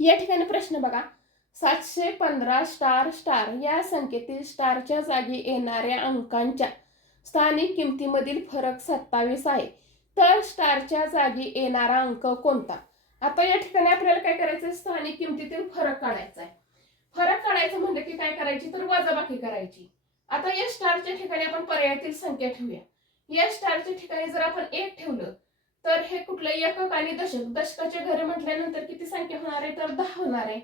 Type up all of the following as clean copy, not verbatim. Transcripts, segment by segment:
या ठिकाणी प्रश्न बघा, 715 स्टार स्टार या संख्येतील स्टारच्या जागी येणाऱ्या अंकांच्या स्थानिक किमतीमधील फरक 27 आहे, तर स्टारच्या जागी येणारा अंक कोणता? आता या ठिकाणी आपल्याला काय करायचं, स्थानिक किमतीतील फरक काढायचा आहे. फरक काढायचं म्हणलं की काय करायची, तर वजाबाकी करायची. आता या स्टारच्या ठिकाणी आपण पर्यायातील संख्या ठेवूया. या स्टारच्या ठिकाणी जर आपण 1 ठेवलं तर हे कुठलं एकक आणि दशक, दशकाच्या घरी म्हटल्यानंतर किती संख्या होणार आहे, तर 10 होणार आहे.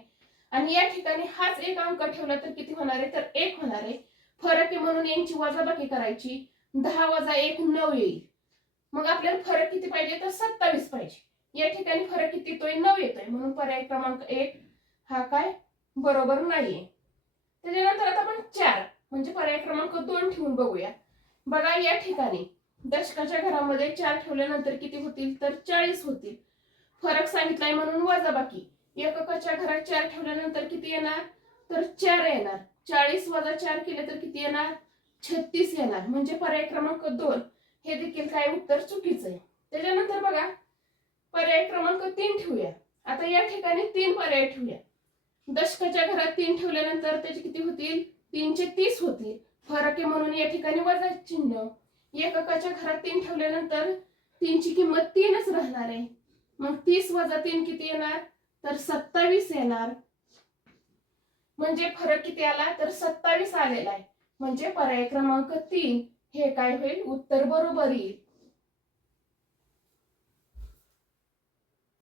आणि या ठिकाणी हाच एक अंक ठेवला तर किती होणार आहे, तर 1 होणार आहे. फरक आहे म्हणून यांची वजाबाकी करायची. 10 वजा 1 9 येईल. मग आपल्याला फरक किती पाहिजे, तर 27 पाहिजे. या ठिकाणी फरक किती येतोय, 9 येतोय. म्हणून पर्याय क्रमांक 1 हा काय बरोबर नाहीये. त्याच्यानंतर आता आपण 4 म्हणजे पर्याय क्रमांक 2 ठेवून बघूया. बघा या ठिकाणी दशकाच्या घरामध्ये 4 ठेवल्यानंतर किती होतील, तर 40 होतील. फरक सांगितलाय म्हणून वजाबाकी. एककाच्या घरात 4 ठेवल्यानंतर किती येणार, तर 4 येणार. 40 वजा 4 केले तर किती येणार, 36 येणार. म्हणजे पर्याय क्रमांक 2 हे देखील काय उत्तर चुकीचं आहे. त्याच्यानंतर बघा पर्याय क्रमांक 3 ठेवूया. आता या ठिकाणी 3 पर्याय ठेवूया. दशकाच्या घरात 3 ठेवल्यानंतर त्याचे किती होतील, 3 30 होतील. फरक आहे म्हणून या ठिकाणी वजा चिन्ह. एककाच्या घरात 3 ठेवल्यानंतर 3 ची किंमत 3च राहणार आहे. मग 30 वजा 3 किती येणार, तर 27 येणार. म्हणजे फरक किती आला, तर 27 आलेला आहे. म्हणजे पर्याय क्रमांक 3 हे काय होईल, उत्तर बरोबर येईल.